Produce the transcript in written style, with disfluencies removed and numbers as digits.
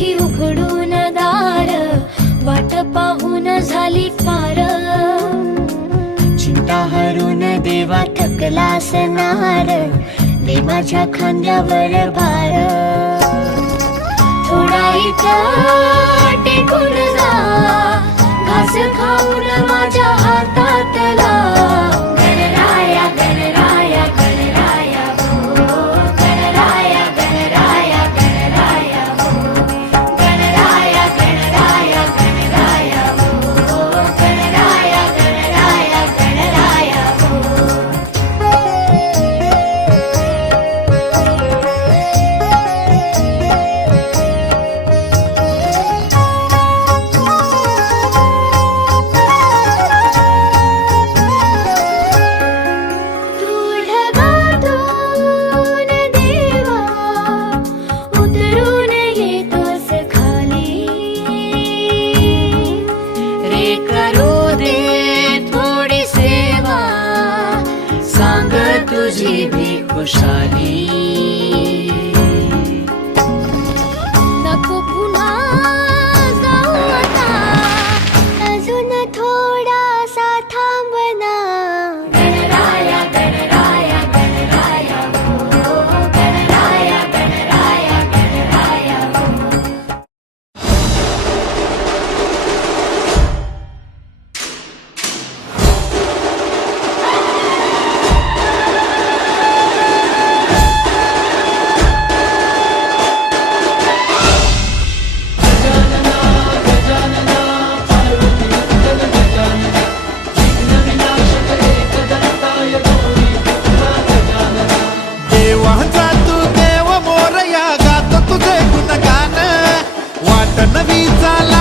तुझ्यासाठी उघडून दार, वाट पाहून झाली पार. चिंता हरून देवा थकला असणार, दे माझ्या खांद्यावर भार. थोडा इथं टेकून जा, घास खाऊन माझ्या हातातला. गणराया गणराया गणराया हो, गणराया गणराया गणराया हो, गणराया गणराया गणराया हो, गणराया गणराया गणराया हो. तुझी भी खुशाली. नको पुन्हा जाऊ आता, अजून थोडासा थांबना. गणराया गणराया गणराया हो, गणराया गणराया गणराया हो. नवी चाला